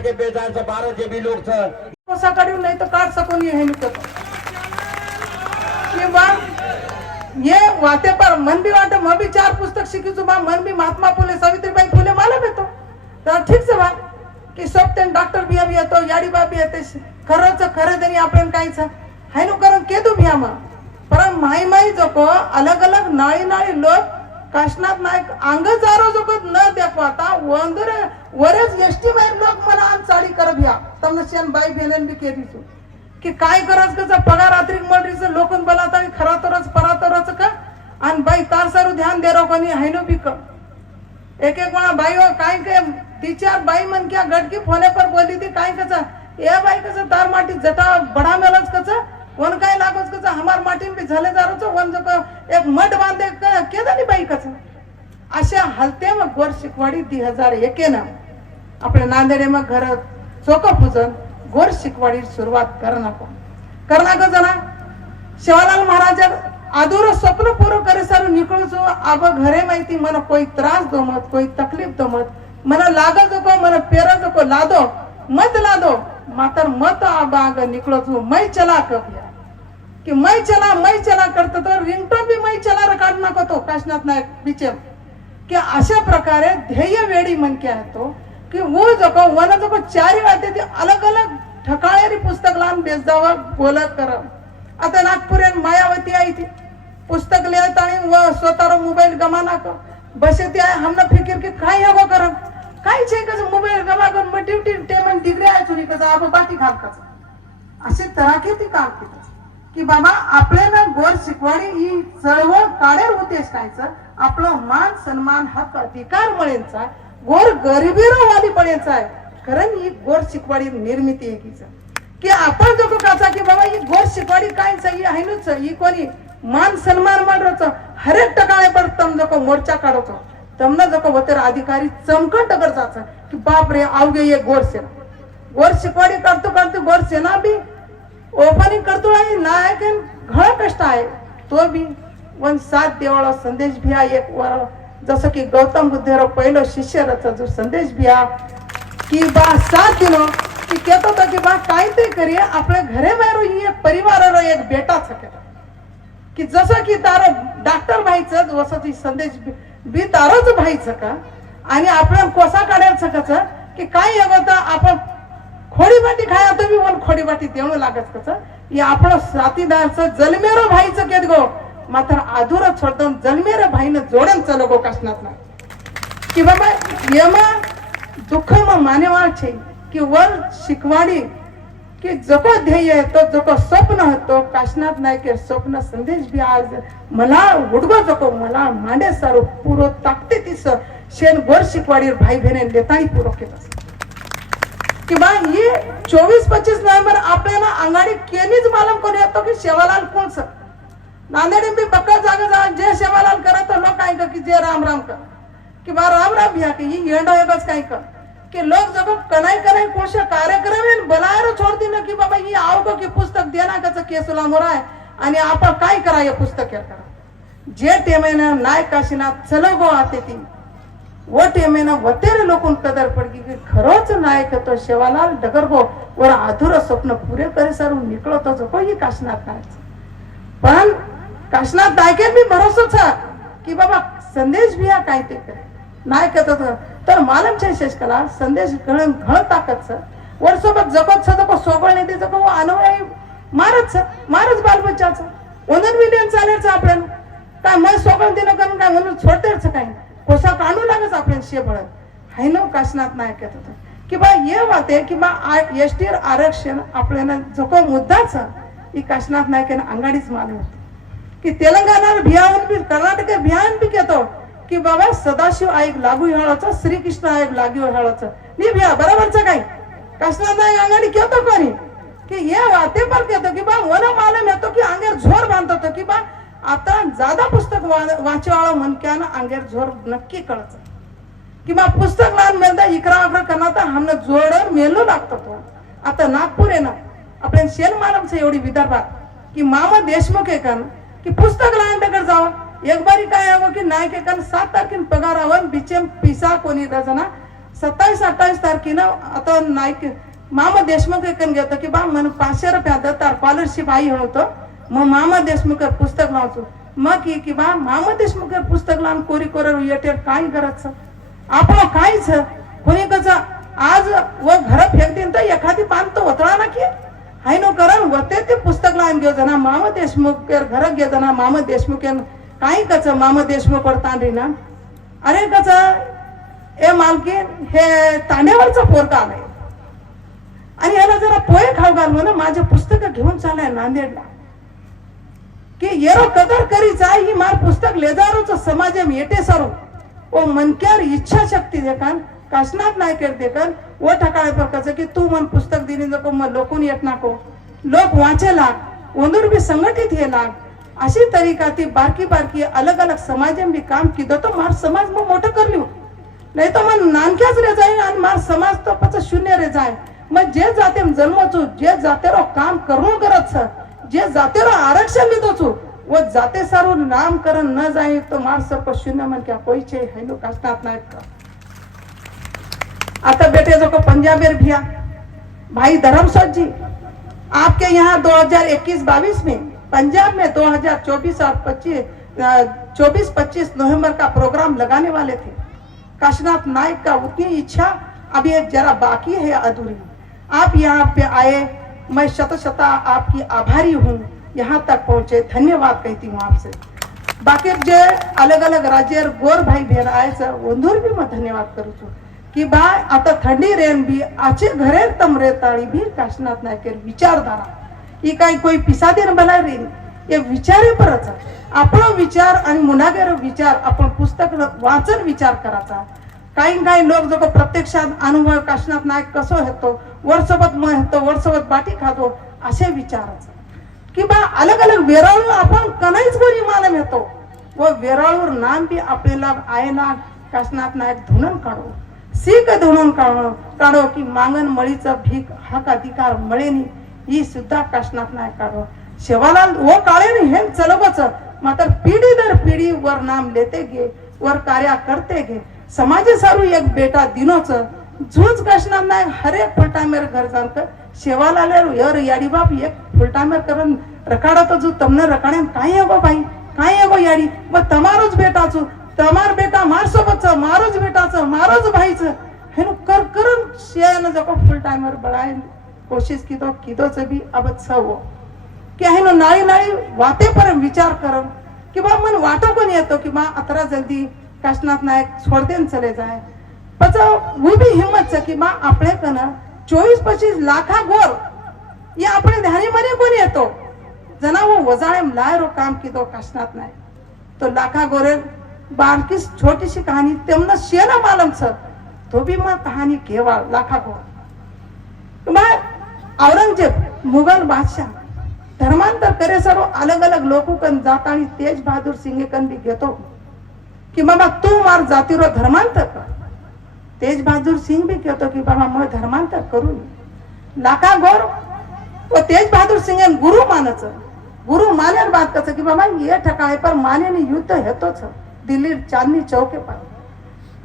के बेजार से 12 जे भी लोग छ सकाळी नाही तर काढ सकून हे निकत कि बा ये वाते पर मन भी वाटे मैं भी 4 पुस्तक शिकी छु बा मन भी महात्मा फुले सावित्रीबाई फुले मला भेटतो तर ठीक से बा की सब ते डॉक्टर भी अभी येतो याडी बा भी येते खरंच खरं तरी आपण कायच हाय नु करून केदू भी आमा पर माई माई जको अलग अलग नाळी नाळी लोक काशनाथ नायक अंग जारो जको न देखवाता वंदर वरच एसटी माई लोक मला आन साडी कर भ्या तमने शेन बाई बेलन भी केदी छु की काय करस कसा पगार रात्री मडरीच लोकन बलाता खरा तरच परा तरच का आणि बाई तार सारू ध्यान दे रो कोणी हायनो भी क एक एक म्हणा बाई हो काय के 3-4 बाई मन क्या गटकी फोने पर बोली थी काय कसा ए बाई कसा तार माटी जटा बडा मेलच कसा वन काय लागोच कसा हमार माटीन भी झाले जारोच वन जको एक मठ बांधे केदानी बाई कसा अशा हलते मग गोर शिकवाडी 2001 ना आपल्या नांदेडे मग घर चोक पूजन गोर शिकवाडी सुरुवात करना को जना शिवालाल महाराज अधूर स्वप्न पूर्ण करे सारू निकळू जो अब घरे माहिती मन कोई त्रास दो मत कोई तकलीफ दो मत मन लाग जको मन पेर जको लादो मत लादो मातर मत अब आग निकळो जो मैं चला कबिया कि मैं चला करतो तो रिंगटोन भी मैं चला रकाड नको तो काशनाथ नायक बिचे कि अशा प्रकारे ध्येय वेडी मन क्या है तो कि वो जको वन जको चारी वाते ती अलग अलग ठकाळेरी पुस्तक लान बेजदावा बोलत कर आता नागपुरेन मायावती आई थी पुस्तक लिहित आणि व स्वतःवर मोबाईल गमाना का बसे ते हमने फिकिर की काय हवं कर काय छे कस मोबाईल गमा कर मग ड्यूटी टेमन डिग्री आहे चुरी कसा आप बाटी खात कसा असे तराके ती काम केली की बाबा आपल्याला गोर शिकवाडी ही चळवळ काढेल उद्देश कायचं आपलं मान सन्मान हक्क अधिकार मिळेलचा गोर गरिबीरो वाली पडेलचा आहे कारण ही गोर शिकवाडी निर्मिती आहे कीच की आपण जो काचा की बाबा ही गोर शिकवाडी काय सही आहे नुच ही कोणी मान सन्मान मानरोच हर एक टकाळे पर तम जको मोर्चा काढतो तमना जको वतर अधिकारी चमकट गरजाच की बाप रे आवगे ये गोर शिकवाडी करतो गोर सेना भी ओपनिंग करतो आहे नायक घळ कष्ट आहे तो भी वन साथ देवाळा संदेश भी आहे एक वर जसं की गौतम बुद्धरो पहिलो शिष्य रचा जो संदेश भी आ की बा साथ दिनो की कहतो तो की बा काय ते करिए आपले घरे बाहेर ही एक परिवार एक बेटा सके की जसं की तार डॉक्टर व्हायचं वसती संदेश बी तारच व्हायचं का आणि आपण कोसा काढायचं कस की काय होता आपण खोडीबाटी खाया तुम्ही वन खोडीबाटी देणं लागत कस या आपलं साथीदारचं जलमेरो व्हायचं केत गो मात्र अधूर छोडून जलमेर भाईनं जोडन चलो गो काशनाथ ना की बाबा यमा दुःख म मानेवा छे की वर शिकवाडी की जको ध्येय तो जको स्वप्न होतो काशनाथ नायके स्वप्न संदेश भी आज मला उडगो जको मला मांडे सारो पुरो ताकते तिस शेन गोर शिकवाडी भाई बहने लेतानी पुरो केला की बा ही 24-25 नोव्हेंबर आपल्याला अंगाडी केनीच मालूम कोण येतो की शेवालाल कोण सर नांदेड में पक्का जागा जे सेवालाल करा तो लोग काय की जे राम राम कर कि बा राम राम भैया की ये येंडो है बस काय कर कि लोग जब कनाई कोश कार्यक्रम है बनायर छोड़ दी ना कि बाबा ये आओ को की पुस्तक देना का केसुला मोरा है आणि आपण काय करा ये पुस्तक करा जे टेमेना नायक काशीनाथ चलो गो आते ती वो टेमेना वतेरे लोकन कदर पडगी की खरोच नायक तो सेवालाल डगर गो वर अधूर स्वप्न पुरे करे सारू निकलो तो जो कोई काशीनाथ नायक पण काशनाथ नायके भी भरोसा था कि बाबा संदेश भी काय ते करे नायक तर मालम छे शेषकला संदेश घळ ताकत वर्षोबत जगत जको सोबळणे ते जको अनुयायी मारच बालबच्चाचं ओनर विलियन चालेच आपण काय मग सोबळ दिनो करून काय म्हणून छोटेच काय कोसा काढू लागच आपण शेबळत हाय नो काशनाथ नायक होता कि बा ये वाते कि बा एसटी आरक्षण आपल्याला जको मुद्दाच ही काशनाथ नायकेने अंगाडीच मानलं होतं की तेलंगणा भियान भी कर्नाटक भियान भी कहतो की बाबा सदाशिव आयोग लागू हेळाचा श्रीकृष्ण आयोग लागू हेळाचा नी भिया बरोबरच काय काशनाथ नायक अंगाडी कहतो कोणी की ये वाते पर कहतो की बा मला मालूम येतो की अंगेर झोर बांधतो की बा आता ज्यादा पुस्तक वाचवाळा मनक्यान अंगेर झोर नक्की कळच कि बा पुस्तक लान मेलदा इकरा अकरा करना तर हमने जोडर मेलो लागतो तो आता नागपूर आहे ना आपण शेन मालम से एवढी विदर्भात की मामा देशमुख आहे का की पुस्तक लांडकर जाव एक बारी काय हवं की नायक एकान 7 तारखेन पगारावर बिचेम पिसा कोणी रजना 27-28 तारखेनं आता नाईक मामा देशमुख एकन घेतो की बा मन 500 रुपया देतात स्कॉलरशिप आई होतो मग मामा देशमुख पुस्तक लावतो मग की बा मामा देशमुख पुस्तक लावून कोरी कोर येटेर काय करायचं आपण काहीच कोणी कसं आज व घर फेक दिन तर एखादी पान तो होतळा ना की हाय नो करण होते ते पुस्तक लावून घेऊ जना मामा देशमुख घर घे जना मामा देशमुख काही कच मामा देशमुख वर तांडरी ना अरे कच ए मालकीन हे तांड्यावरचा पोरगा आलाय आणि याला जरा पोहे खाऊ घाल म्हणून माझे पुस्तक घेऊन चालाय नांदेडला की येरो कदर करीचा ही मार पुस्तक लेजारोच समाज येते सरो ओ मनक्यार इच्छा शक्ती देखान काशनाथ नाही करते कर वो ठकाळे पर कच की तू मन पुस्तक दिली नको मग लोकून येत नको लोक वाचे लाग ओंदूर भी संघटित हे लाग अशी तरीका ती बारकी बारकी अलग अलग समाज में भी काम की दो तो मार समाज में मोठं कर लियो नहीं तो मन नानक्याच रे जाए आणि मार समाज तो पच शून्य रे जाए मग जे जाते जन्मचू जे जाते रो काम करून करत जे जाते रो आरक्षण लिदो छु वो जाते सारू नामकरण न जाए तो मार सब शून्य मन क्या कोई छे है नो काशनाथ नायक का आता बेटे जो को पंजाबेर भिया भाई धर्मसोत जी आपके यहाँ 2021-22 में पंजाब में 2024 और 24-25 नवंबर का प्रोग्राम लगाने वाले थे काशनाथ नायक का उतनी इच्छा अभी जरा बाकी है अधूरी आप यहाँ पे आए मैं शत आपकी आभारी हूँ यहाँ तक पहुँचे धन्यवाद कहती हूँ आपसे बाकी जे अलग अलग राज्य गोर भाई बहन आए ओंधूर भी मैं धन्यवाद करू छू की बा आता थंडी रेन भी आचे घरे तम रेताळी भी काशनाथ नायकेर विचारधारा ही काही कोई पिसादेन बनाय रे ये विचारे परच आपण विचार आणि मुनागेर विचार आपण पुस्तक वाचन विचार करायचा काही लोक जो प्रत्यक्षात अनुभव काशनाथ नायक कसो हेतो वर्षोबत म हेतो वर्षोबत बाटी खातो असे विचारायचं की बा अलग अलग वेराळू आपण कनाईच कोणी मानम येतो व वेराळूर नाम भी आपल्याला आयला काशनाथ नायक धुणन काढो सीक धुणून काढो की मागण मळीचा भीक हक अधिकार मळेनी ही सुद्धा काशनाथ नायक काढो शेवालाल वो काळे हे चलवच मात्र पिढी दर पिढी वर नाम लेते गे वर कार्य करते गे समाज सारू एक बेटा दिनोच झूज काशनाथ नायक हर एक फुल टाइमर घर जानक शेवालाल यार याडी बाप एक फुल टाइमर करन रखाड़ा तो जो तमने रखाड़े काई एगो भाई काई एगो याडी व तमारोज बेटा छु तमार बेटा मार सोबत मारोज बेटाच मारोज भाईच हेनु कर करन शेन जको फुल टाइमर बढ़ाए कोशिश कीदो से भी अब सवो कि हेनु नाळी नाळी वाते पर विचार करन कि बा मन वाटो कोण येतो कि बा अतरा जल्दी काशनाथ नायक छोड़ देन चले जाए पचा वो भी हिम्मत से कि बा आपले कन 24-25 लाखा गोर ये अपने ध्यानी मने कोण येतो जना वो वजाळे लायरो काम कीदो काशनाथ नायक तो लाखा गोरे बारकी छोटी सी कहानी तेमना शेना मालूम छ तो भी मैं कहानी केवल लाखा गोर औरंगजेब मुगल बादशाह धर्मांतर करे सरो अलग अलग लोगों कन जातानी तेज बहादुर सिंह कन भी घेतो कि बाबा तू मार जातीरो धर्मांतर कर तेज बहादुर सिंह भी कहतो कि बाबा मैं धर्मांतर करू लाखा गोर वो तेज बहादुर सिंह गुरु मानच गुरु माने बात कच कि बाबा ये ठकाणे पर माने ने युद्ध हेतो छ दिल्ली चांदनी चौके पर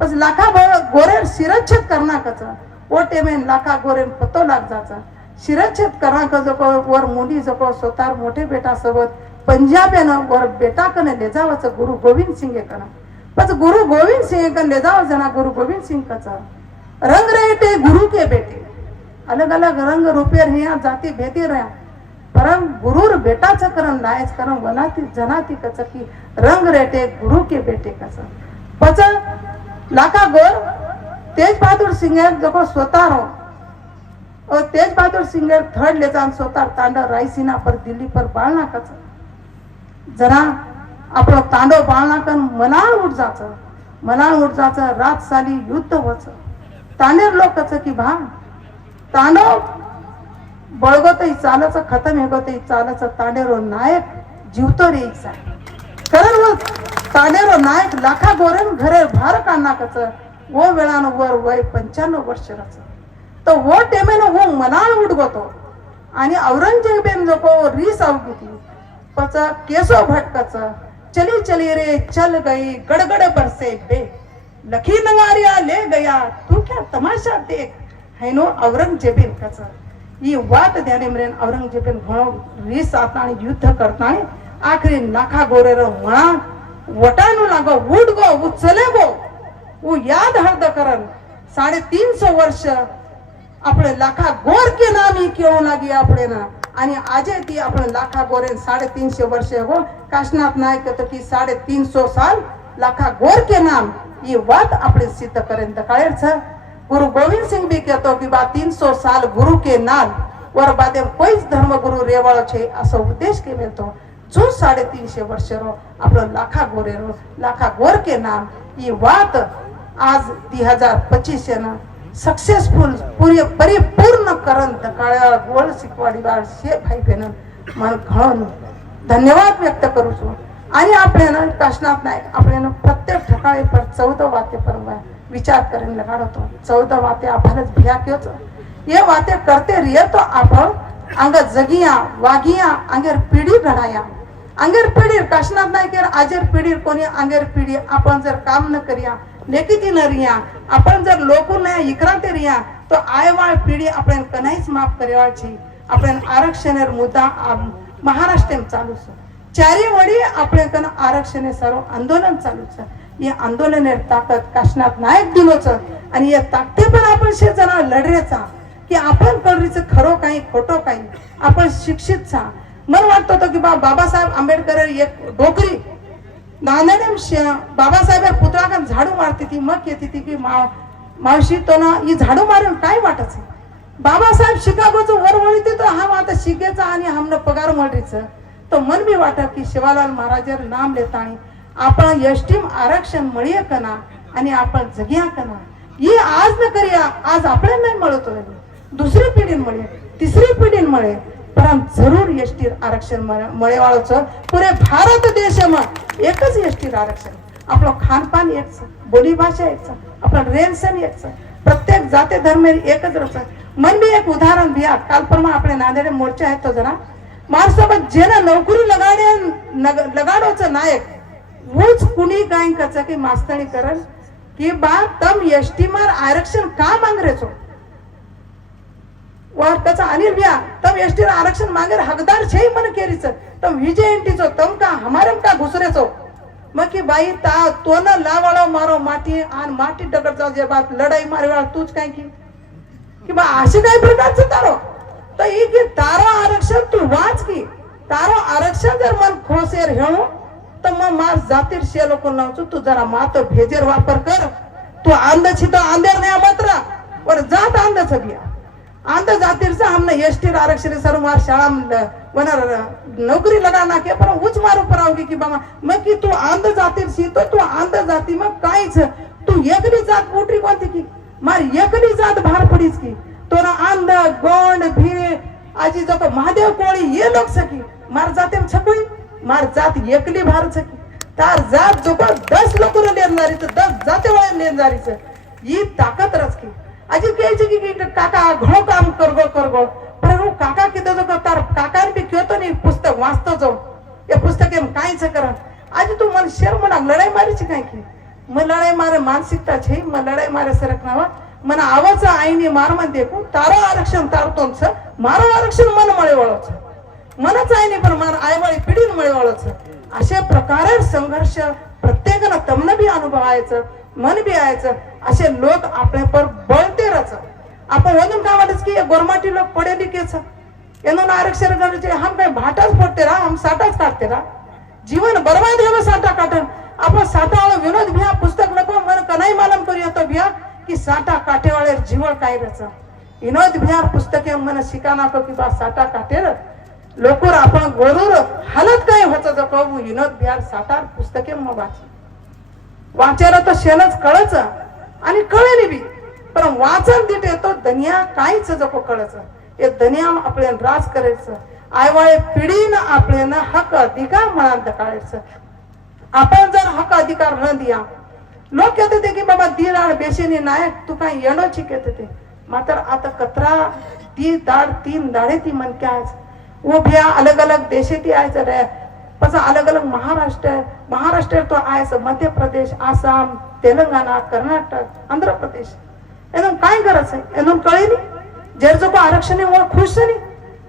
बस लाखा गोरे शिरच्छेद करना कच वो टेमे लाखा गोरे पतो लाग जाचा शिरच्छेद करा का जको वर मुली जको स्वतः मोठे बेटा सोबत पंजाबेन वर बेटा कने ले जावच गुरु गोविंद सिंह कना बस गुरु गोविंद सिंह कने ले जाव जना गुरु गोविंद सिंह कचा रंग रेटे गुरु के बेटे अलग अलग रंग रूपे रहा जाती भेदी रहा परम गुरुर बेटा चकरन लायच करम वनाती जनाती कच की रंग रेटे गुरु के बेटे कचा पच लाखा गोर तेज बहादुर सिंह जको स्वतः रो और तेज बहादुर सिंह थर्ड ले जान स्वतः तांडव रायसीना पर दिल्ली पर बाळना कच जरा आपलो तांडव बाळना कन मलाळ उठ जाच रात साली युद्ध होच तांडेर लोक कच की भा तांडव बळगोतही चालच खतम हेगोतही चालच तांडेरो नायक जीवतो रे इच्छा कारण वो तांडेरो नायक लाखा गोरेन घरे भार काढना कच वो वेळान वर वय 95 वर्ष रच तो वो टेमेन वो मनाळ उडगोतो आणि औरंगजेबेन जको रीस आवगीती पच केसो भटकच चली चली रे चल गई गड़गड़ बरसे बे लखी नगारिया ले गया तू क्या तमाशा देख है नो औरंगजेबेन कच ही वात ध्याने मरेन औरंगजेबेन घणो રીસ આતાણી યુદ્ધ કરતાણી આખરી નાખા ગોરેરો મણા વટાનું લાગો ઉડગો ઉચલેગો वो याद हर्द करन 350 वर्ष આપણે લાખા ગોર કે નામ ही કેવો લાગી આપણે ના आणि આજે ती આપણે લાખા ગોરે 350 વર્ષે हो काशनाथ नायक तो की 350 साल लाखा गोर के नाम ये बात આપણે સિદ્ધ કરીને દખાડેલ છે गुरु गोविंद सिंह भी कहतो की बा 300 साल गुरु के नाम वर बादे कोई धर्म गुरु रेवाळो छे असो उपदेश के मिळतो जो 350 वर्ष रो आपलो लाखा गोरे रो लाखा गोर के नाम ये बात आज 2025 ना सक्सेसफुल पूरी परिपूर्ण करण दकाळ्या गोळ शिकवाडी वाळ शे भाई बहन मन घणो धन्यवाद व्यक्त करू છું आणि आपल्याला काशनाथ नायक आपल्याला प्रत्येक ठिकाणी पर 14 वाते पर विचार કરીને લગાડતો 14 वाते आपणच ભ્યા क्यों ये वाते करते रहिए तो आपण अंग जगिया वागिया अंगेर पिढी घडाया अंगेर पिढी काशनाथ नायकेर आजेर पिढी कोणी अंगेर पिढी आपण जर काम न करिया लेकिती न रिया आपण जर लोको ने इकराते रिया तो आयवाळ पिढी आपण कनाईच माफ करेवाळ छी आपण आरक्षणेर मुद्दा महाराष्ट्र चालू છે चारी वडी આપણે કન आरक्षणे सर्व आंदोलन चालू છે ये आंदोलनेर ताकद काशनाथ नायक दिलो છે आणि या ताकते पण आपण शे जना लढरेचा की आपण कळरीचं खरो काही खोटो काही आपण शिक्षित सा मन वाटतो तो की बाबासाहेब आंबेडकर एक डोकरी नांदेड बाबासाहेब पुतळा झाडू मारती ती मग येते ती की मावशी तो ना ही झाडू मारून काय वाटच बाबासाहेब शिकागोचं वरवळीते तो हा आता शिकेचा आणि हमने पगार मळरीचं तो मन बी वाटत की शिवालाल महाराजर नाम लेताणी आपण एसटीम आरक्षण मळीय कना आणि आपण जगिया कना ही आज न करिया आज आपल्या नाही मळतो दुसरी पिढी मळे तिसरी पिढी मळे परंतु जरूर एसटी आरक्षण मळेवाळोच पुरे भारत देशमा एकच एसटी आरक्षण आपलं खानपान एकच बोली भाषा एकच आपलं रेनसन एकच प्रत्येक जाते धर्म एकच रच मन बी एक उदाहरण दिया काल परमा આપણે નાંદેડ મોરચા है तो जरा मारसोबत जेना नोकरी लगाडोच नायक वोच कुणी काय कच की मास्तणी करन की बा तम एसटी मार आरक्षण का मांगरेचो वर त्याचा अनिल बिया तम एसटी आरक्षण मांगेर हकदार छे मन केरीच तम विजय एंटीचो तम का हमारम का घुसरेचो मग की बाई ता तो न लावाळो मारो माटी आन माटी डगडचा जे बात लढाई मारेवाळ तूच काय की बा असे काय प्रकारचं तारो तो ई की तारो आरक्षण तू वाच की तारो आरक्षण जर मन खोसेर हेळो तर मग मार जातीर शे लोक नावचो तू जरा मात भेजेर वापर कर तू आंद छितो आंदेर नाही मात्र वर जात आंद छबिया आंद जातीरचा हमने एसटी आरक्षण सर्व मार शाळा वनर नौकरी लगाना के पर उच मारू परावगी की बाबा मग की तू आंद जातीर सी तो तू आंद जाती मग काहीच तू एकली जात मोठी कोणती की मार एकली जात भार पडीच की तो ना आंध गोंड भीड़ आजी जो महादेव कोळी ये लोग सकी मार जाते छकुई मार जात एकली भार सकी तार जात जो 10 लोक लेनदारी 10 जाते वाले लेनदारी ही ताकत रचकी आजी कहे की काका घणो काम करगो पर वो काका कितो जो तार काका भी क्यों तो नहीं पुस्तक वाचतो जो ये पुस्तक एम काई छ कर आज तू मन शेर मना लड़ाई मारी छ काय की म लड़ाई मारे मानसिकता छे म लड़ाई मारे सरकनावा मन आवाज आईनी मार मन देखो तारो आरक्षण तारतो छ मारो आरक्षण मन मळेवाळो छ मनच आईनी पण मार आईवाळी पिढीन मळेवाळो छ अशा प्रकारे संघर्ष प्रत्येकाने तमन बी अनुभवायचं मन बी आयचं असे लोक आपल्या पर बळते रच आपण वजन का वाटच की गोरमाटी लोक पढे लिखे छ एनो आरक्षण करते हम काय भाटाच पडते रा हम साठाच काटते रा जीवन बर्बाद हेव साठा काटन आपण साठा वाला विनोद भ्या पुस्तक नको मन कनाई मालम करियो तो भ्या की साठा काटे वाले जीवन काय रच विनोद भ्या पुस्तके मन शिकाना को की बा साठा काटेर लोकोर आपण गोरूर हालत काय होत जो को विनोद भ्या साठा पुस्तके म वाच वाचायला तो शेनच कळच आणि कळेली बी पण वाचन दिटे तो दुनिया काहीच जको कळच हे दुनिया आपल्या राज करायचं आयवाळे पिढीन आपल्याला हक अधिकार म्हणाल काढायचं आपण जर हक अधिकार न दिया लोक कहते थे की बाबा दीराड बेशेनी नायक तू काय येणो चिकेते ते मात्र आता कतरा ती दाड 3 दाडे ती मन क्या वो भैया अलग अलग देशे ती आयच रे पर પછી અલગ અલગ મહારાષ્ટ્ર તો આ છે, મધ્યપ્રદેશ, આસામ, તેલંગાના, કર્ણાટક, આંધ્રપ્રદેશ. એનું કાંઈ ગરજ છે? એનું કળે નહીં. જ્યારે જો આરक्षण खुश છે નહીં,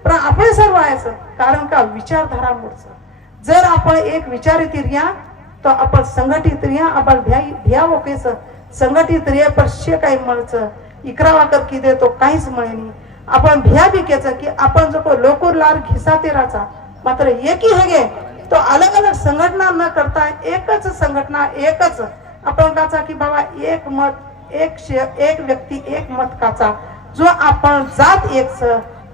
પણ આપણે સર્વ आहे છે કારણ કે विचारधारा मूळ છે. जर आपण एक विचारित रिया तो आपण संघटित रिया, आपण भ्यावो केस संघटित रिया पर शे काही મળছে इकरावा कर की दे तो काहीच મળે નહીં. आपण भ्या बी केच की आपण जो लोकोर लार घिसाते राचा, मात्र एकी हेगे तो अलग अलग संघटना न करता एकच संघटना, एकच आपण काचा की बाबा एक मत, एक व्यक्ती, एक मत काचा, जो आपण जात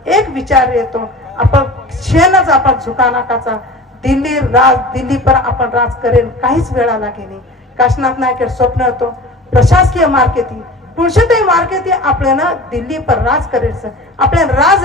एक विचार येतो, आपण शेनच आपण झुकाना काचा. दिल्ली पर आपण राज करेल काहीच वेळा लागे नाही. काशनाथ नायक स्वप्न होतो प्रशासकीय मार्केटी पुरुषोत्तम मार्केटी आपल्याला दिल्ली पर राज करेल. आपल्या राज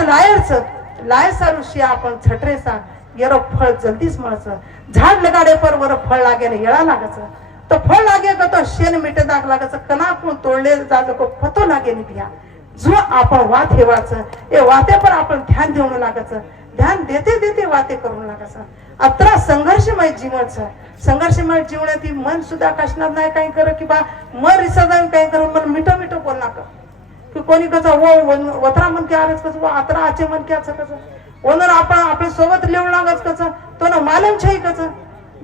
लायर सारुशी आपण छटरेसा गेरो फळ जल्दीच મળશે. झाड लगाडे पर वर फळ लागे ने येळा लागायचं, तो फळ लागे का तो शेन मिटे दाग लागायचं, कणाकून तोडले जायचं को पतो लागे नाही भ्या. जो आपण वात हेवायचं ए वाते पर आपण ध्यान देऊन लागायचं, ध्यान देते वाते करून लागायचं. अत्रा संघर्षमय जीवनचं, संघर्षमय जीवनात मन सुद्धा काशनात नाही काही कर की बा मन रिसा जाऊन काही कर, मन मिठो बोल नाका की कोणी कसं वत्रा मन के आरच कसं अत्रा आचे मन के असं कसं ओनर आपण आपल्या सोबत लिहून लागत कसं तो ना मालूम छै कसं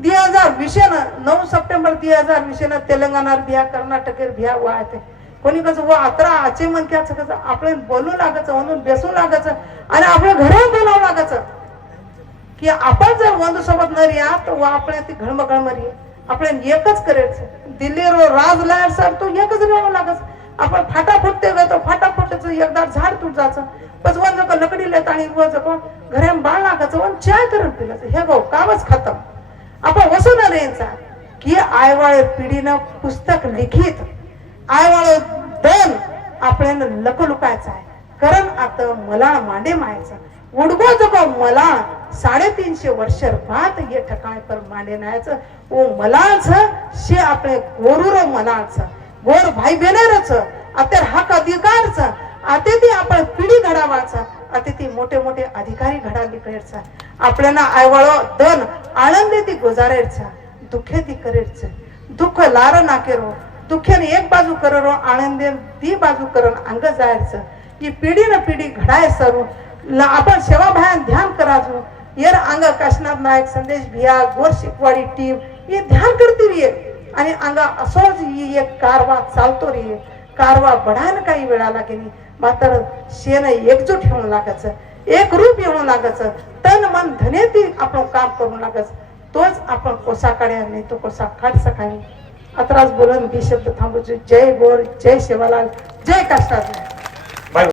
2020 9 सप्टेंबर 2020 तेलंगणा बिया, कर्नाटक बिया वाहते कोणी कसं अत्रा आचे मन के असं कसं आपण बोलू लागायचं, म्हणून बेसून लागायचं आणि आपल्या घरात बोलावं लागायचं की आपण जर वंदू सोबत न रिया तर आपल्या ती घळमघळमरी आपल्याला एकच करायचं. दिल्ली राज लायर सर तो एकच राहावं लागत. आपण फाटाफूट ते गतो फाटाफूटचं एकदा झाड तुट जायचं, पण वन जको लकडी लेत आणि व जको घरे बाळ लागायचं, वन चाय करून पिलायचं. हे गो कामच खतम. आपण वसून रेंचा की आयवाळे पिढीनं पुस्तक लिखित आयवाळे दन आपल्याला लकलुकायचं आहे. कारण आता मला मांडे मायचा उडगो जको मला 350 वर्ष बाद ये ठिकाण पर मांडे नायचं ओ मलाच शे आपले गोरुरो मलाच गोर भाई बहिणेरच आता हक अधिकारच आता ती आपण पिढी घडावाचा, आता ती मोठे मोठे अधिकारी घडाली करायचा. आपल्याला आयवळ दन आनंदी ती गुजारायचा, दुःखे ती करायचं. दुःख लार नाकेरो, दुःखेने एक बाजू करो, आनंदे ती बाजू करून अंग जायचं. ही पिढी न पिढी घडाय सरू आपण सेवा भान ध्यान कराजू. येर अंग काशनाथ नायक, संदेश भिया, गोर शिकवाडी टीम ये ध्यान करती रहिए आणि अंग असोच ही एक कारवा चालतो रहिए. कारवा बढायला काही वेळा लागे नाही, मात्र शेन एकजूट होऊन लागायचं, एक रूप येऊन लागायचं, तन मन धने ती आपण काम करून लागायचं. तोच आपण कोसा काढ्या नाही तो कोसा काढ सकाळी. अत्राच बोलून बी शब्द थांबवतो. जय गोर, जय शिवालाल, जय काशनाथ.